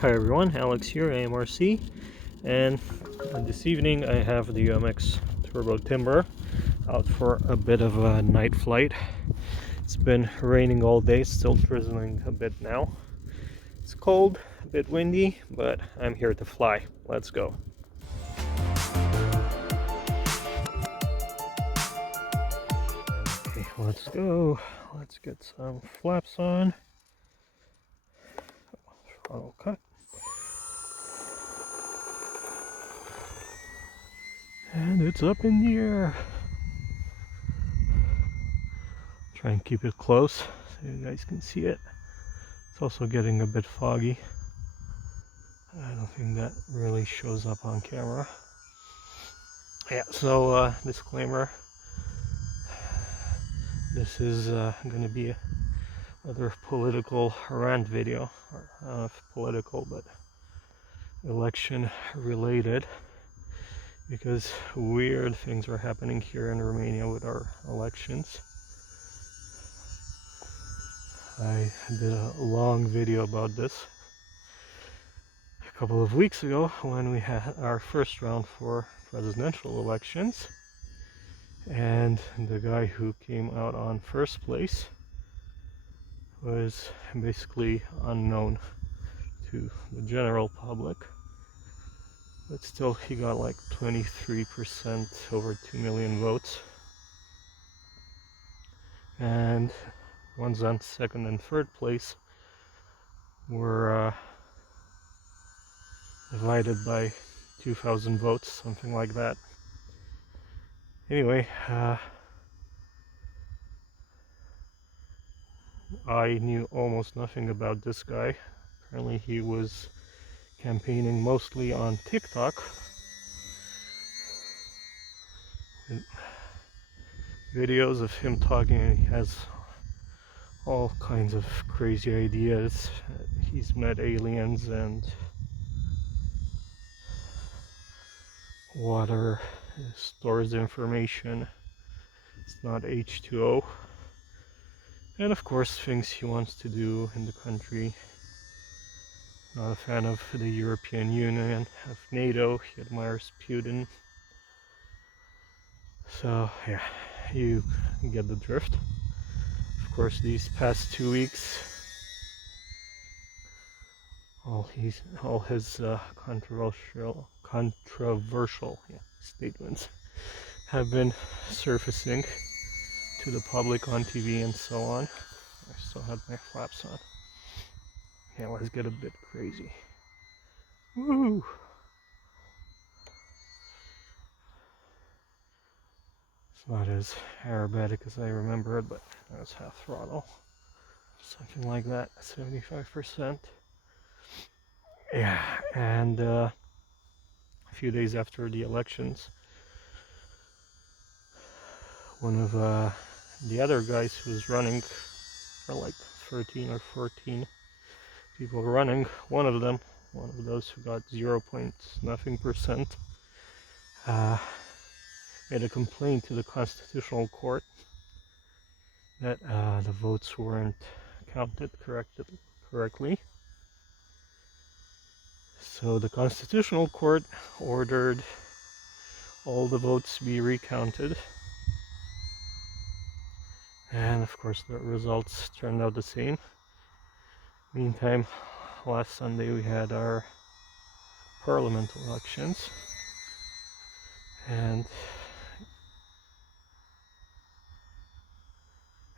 Hi everyone, Alex here, AMRC, and this evening I have the UMX Turbo Timber out for a bit of a night flight. It's been raining all day, still drizzling a bit now. It's cold, a bit windy, but I'm here to fly. Let's go. Okay, let's go. Let's get some flaps on. Throttle cut. And it's up in the air. Try and keep it close so you guys can see it. It's also getting a bit foggy. I don't think that really shows up on camera. Yeah, so disclaimer. This is going to be another political rant video. Or, I don't know if political, but election related. Because weird things are happening here in Romania with our elections. I did a long video about this a couple of weeks ago when we had our first round for presidential elections, and the guy who came out on first place was basically unknown to the general public, but still he got like 23%, over 2 million votes, and ones on second and third place were divided by 2,000 votes, something like that. Anyway, I knew almost nothing about this guy. Apparently he was campaigning mostly on TikTok. And videos of him talking, he has all kinds of crazy ideas. He's met aliens and water stores information. It's not H2O. And of course things he wants to do in the country. Not a fan of the European Union, of NATO. He admires Putin. So yeah, you get the drift. Of course, these past 2 weeks, all his controversial statements have been surfacing to the public on TV and so on. I still have my flaps on. Yeah, let's get a bit crazy. Woo! It's not as aerobatic as I remembered, but that was half throttle. Something like that, 75%. Yeah, and a few days after the elections, one of the other guys who was running, for like 13 or 14 people running, one of those who got 0 point nothing percent, made a complaint to the Constitutional Court that the votes weren't counted correctly. So the Constitutional Court ordered all the votes be recounted, and of course the results turned out the same. Meantime, last Sunday we had our parliament elections, and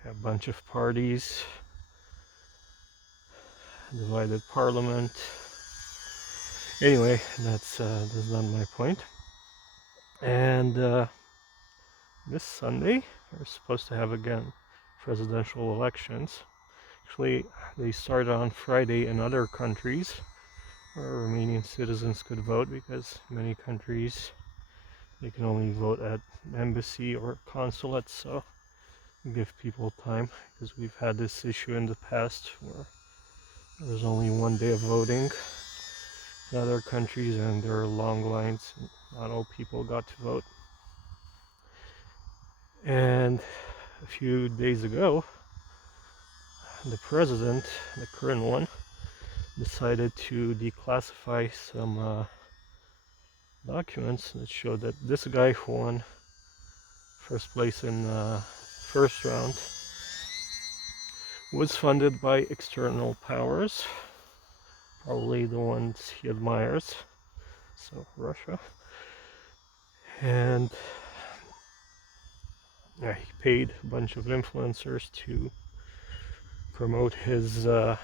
a bunch of parties, divided parliament. Anyway, that's not my point. And this Sunday we're supposed to have again presidential elections. Actually, they started on Friday in other countries where Romanian citizens could vote, because many countries they can only vote at embassy or consulates, so give people time, because we've had this issue in the past where there was only one day of voting in other countries and there are long lines and not all people got to vote. And a few days ago, the president, the current one, decided to declassify some documents that showed that this guy who won first place in first round was funded by external powers, probably the ones he admires, so Russia. And yeah, he paid a bunch of influencers to promote his I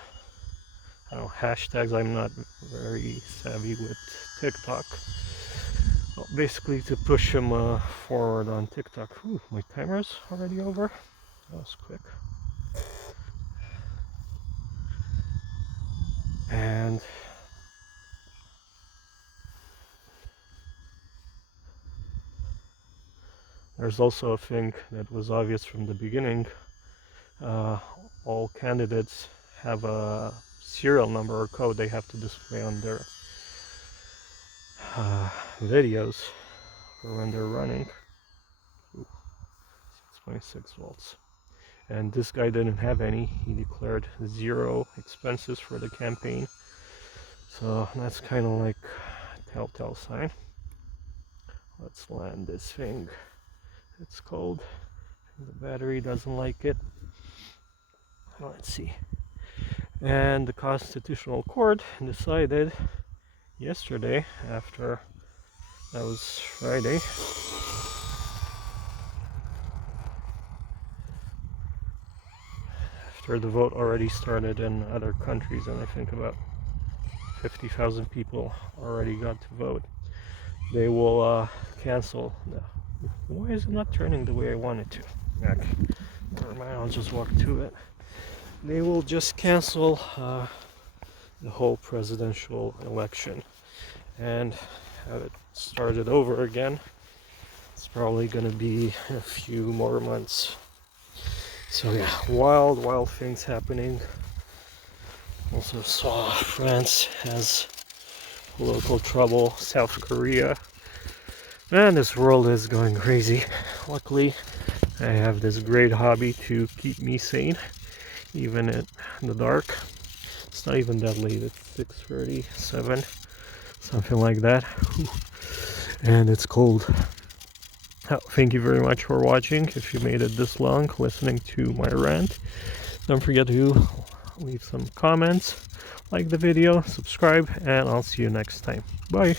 don't know, hashtags. I'm not very savvy with TikTok. Well, basically to push him forward on TikTok. Ooh, my timer's already over. That was quick. And there's also a thing that was obvious from the beginning. All candidates have a serial number or code they have to display on their videos for when they're running. Ooh, 6.6 volts. And this guy didn't have any. He declared 0 expenses for the campaign. So that's kind of like a telltale sign. Let's land this thing. It's cold. The battery doesn't like it. Let's see. And the Constitutional Court decided yesterday, after that was Friday, after the vote already started in other countries, and I think about 50,000 people already got to vote, they will cancel. Why is it not turning the way I want it to? Okay. Never mind, I'll just walk to it. They will just cancel the whole presidential election and have it started over again. It's probably going to be a few more months. So yeah, wild things happening. Also saw France has political trouble, South Korea. Man, this world is going crazy. Luckily, I have this great hobby to keep me sane, even in the dark. It's not even that late, it's 6:37, something like that. And it's cold. Thank you very much for watching. If you made it this long, listening to my rant, don't forget to leave some comments, like the video, subscribe, and I'll see you next time. Bye.